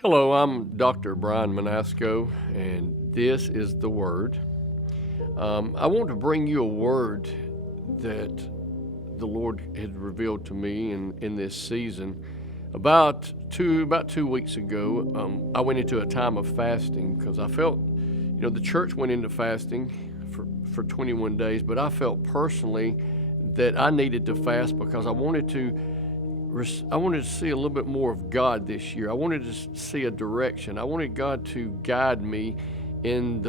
Hello, I'm Doctor Brian Manasco, and this is the Word. I want to bring you a word that the Lord had revealed to me in this season. About 2 weeks ago, I went into a time of fasting because I felt, the church went into fasting for 21 days, but I felt personally that I needed to fast because I wanted to see a little bit more of God this year. I wanted to see a direction. I wanted God to guide me in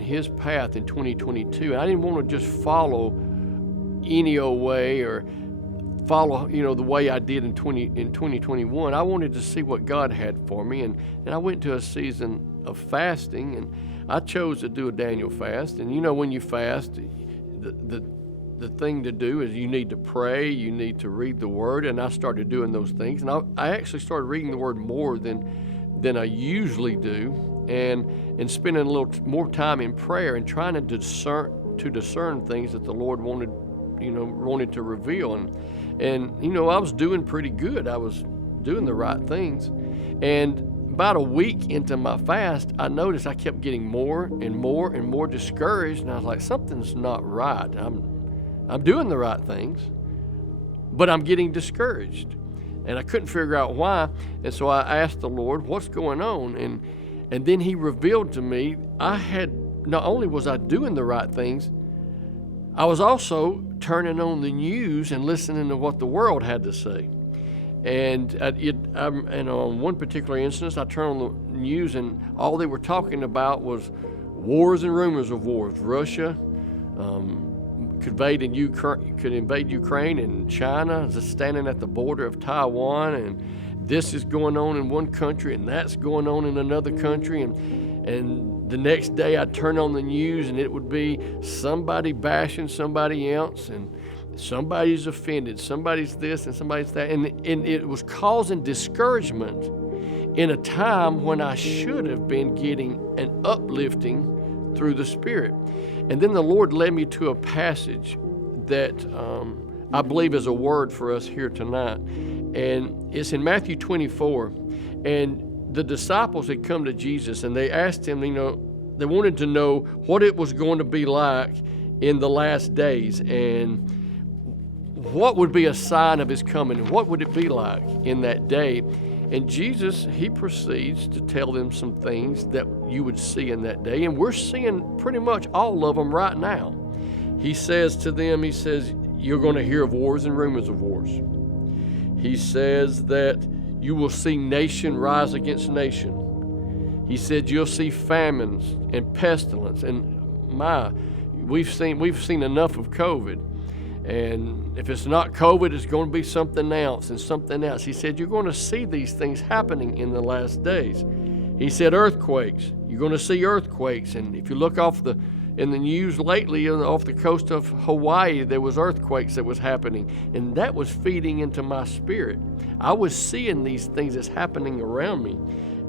His path in 2022. And I didn't want to just follow any old way or follow, the way I did in 2021. I wanted to see what God had for me, and I went to a season of fasting, and I chose to do a Daniel fast. And when you fast, the thing to do is you need to pray, you need to read the Word, and I started doing those things. And I actually started reading the Word more than I usually do, and spending a little more time in prayer and trying to discern things that the Lord wanted to reveal. And I was doing pretty good. I was doing the right things. And about a week into my fast, I noticed I kept getting more and more and more discouraged, and I was like, something's not right. I'm doing the right things, but I'm getting discouraged. And I couldn't figure out why. And so I asked the Lord, what's going on? And then He revealed to me, not only was I doing the right things, I was also turning on the news and listening to what the world had to say. And on one particular instance, I turned on the news, and all they were talking about was wars and rumors of wars. Russia could invade Ukraine, and China is standing at the border of Taiwan, and this is going on in one country, and that's going on in another country, and the next day I'd turn on the news, and it would be somebody bashing somebody else, and somebody's offended, somebody's this and somebody's that, and it was causing discouragement in a time when I should have been getting an uplifting through the Spirit. And then the Lord led me to a passage that I believe is a word for us here tonight. And it's in Matthew 24. And the disciples had come to Jesus, and they asked Him, they wanted to know what it was going to be like in the last days, and what would be a sign of His coming, what would it be like in that day. And Jesus, He proceeds to tell them some things that you would see in that day. And we're seeing pretty much all of them right now. He says to them, you're going to hear of wars and rumors of wars. He says that you will see nation rise against nation. He said you'll see famines and pestilence. And we've seen enough of COVID. And if it's not COVID, it's going to be something else and something else. He said, you're going to see these things happening in the last days. He said earthquakes. You're going to see earthquakes. And if you look in the news lately, off the coast of Hawaii, there was earthquakes that was happening. And that was feeding into my spirit. I was seeing these things that's happening around me.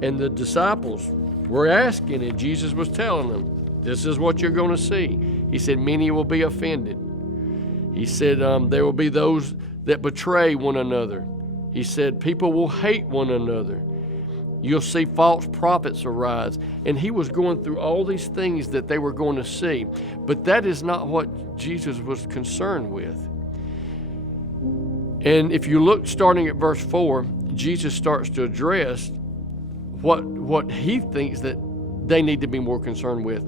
And the disciples were asking, and Jesus was telling them, this is what you're going to see. He said, many will be offended. He said there will be those that betray one another. He said people will hate one another. You'll see false prophets arise. And He was going through all these things that they were going to see. But that is not what Jesus was concerned with. And if you look starting at verse 4, Jesus starts to address what He thinks that they need to be more concerned with.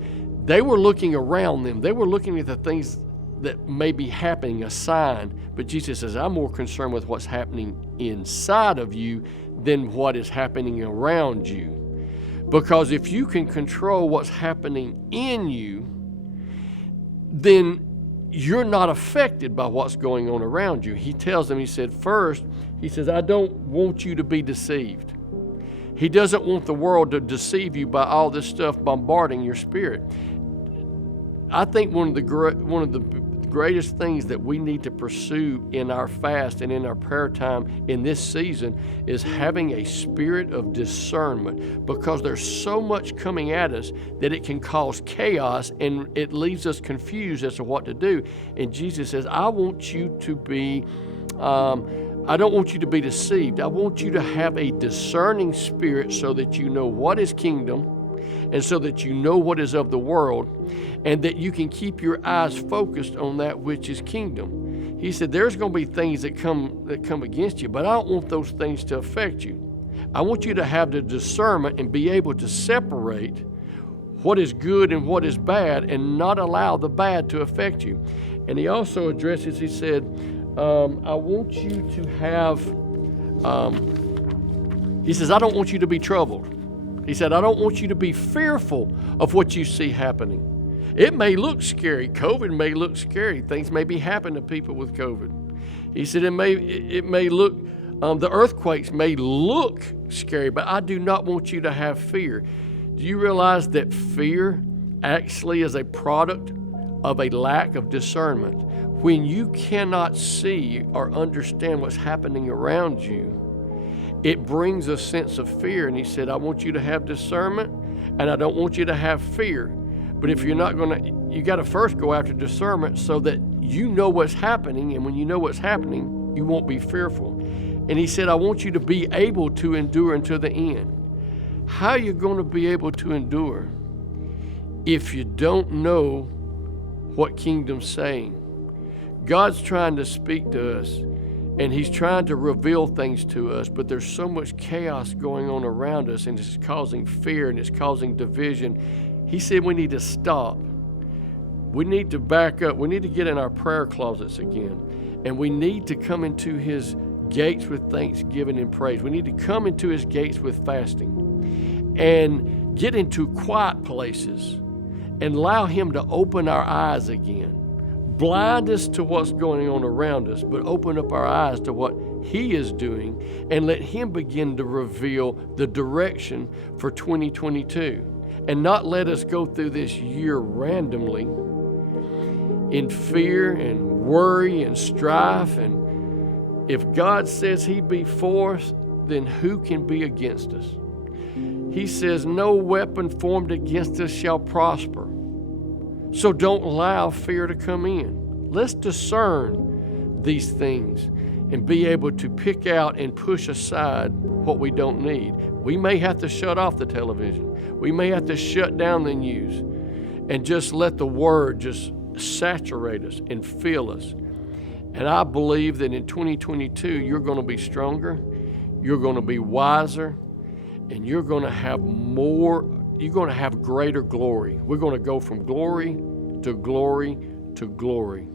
They were looking around them. They were looking at the things that may be happening, a sign. But Jesus says, I'm more concerned with what's happening inside of you than what is happening around you. Because if you can control what's happening in you, then you're not affected by what's going on around you. He tells them, He said, first, He says, I don't want you to be deceived. He doesn't want the world to deceive you by all this stuff bombarding your spirit. I think one of the greatest things that we need to pursue in our fast and in our prayer time in this season is having a spirit of discernment, because there's so much coming at us that it can cause chaos and it leaves us confused as to what to do. And Jesus says, I want you to be I don't want you to be deceived. I want you to have a discerning spirit so that you know what is kingdom and so that you know what is of the world, and that you can keep your eyes focused on that which is kingdom. He said there's going to be things that come against you, but I don't want those things to affect you. I want you to have the discernment and be able to separate what is good and what is bad and not allow the bad to affect you. And he also addresses, he said, I want you to have, he says, I don't want you to be troubled. He said, I don't want you to be fearful of what you see happening. It may look scary. COVID may look scary. Things may be happening to people with COVID. He said, it may look, the earthquakes may look scary, but I do not want you to have fear. Do you realize that fear actually is a product of a lack of discernment? When you cannot see or understand what's happening around you, it brings a sense of fear. And he said, I want you to have discernment, and I don't want you to have fear. But if you're not going to, you got to first go after discernment so that you know what's happening. And when you know what's happening, you won't be fearful. And he said, I want you to be able to endure until the end. How are you going to be able to endure if you don't know what kingdom's saying? God's trying to speak to us, and he's trying to reveal things to us, but there's so much chaos going on around us, and it's causing fear and it's causing division. He said we need to stop. We need to back up. We need to get in our prayer closets again, and we need to come into his gates with thanksgiving and praise. We need to come into his gates with fasting and get into quiet places and allow him to open our eyes again. Blind us to what's going on around us, but open up our eyes to what he is doing and let him begin to reveal the direction for 2022, and not let us go through this year randomly in fear and worry and strife. And if God says he be for us, then who can be against us? He says no weapon formed against us shall prosper. So don't allow fear to come in. Let's discern these things and be able to pick out and push aside what we don't need. We may have to shut off the television. We may have to shut down the news and just let the word just saturate us and fill us. And I believe that in 2022, you're going to be stronger, you're going to be wiser, and you're going to have more. You're going to have greater glory. We're going to go from glory to glory to glory.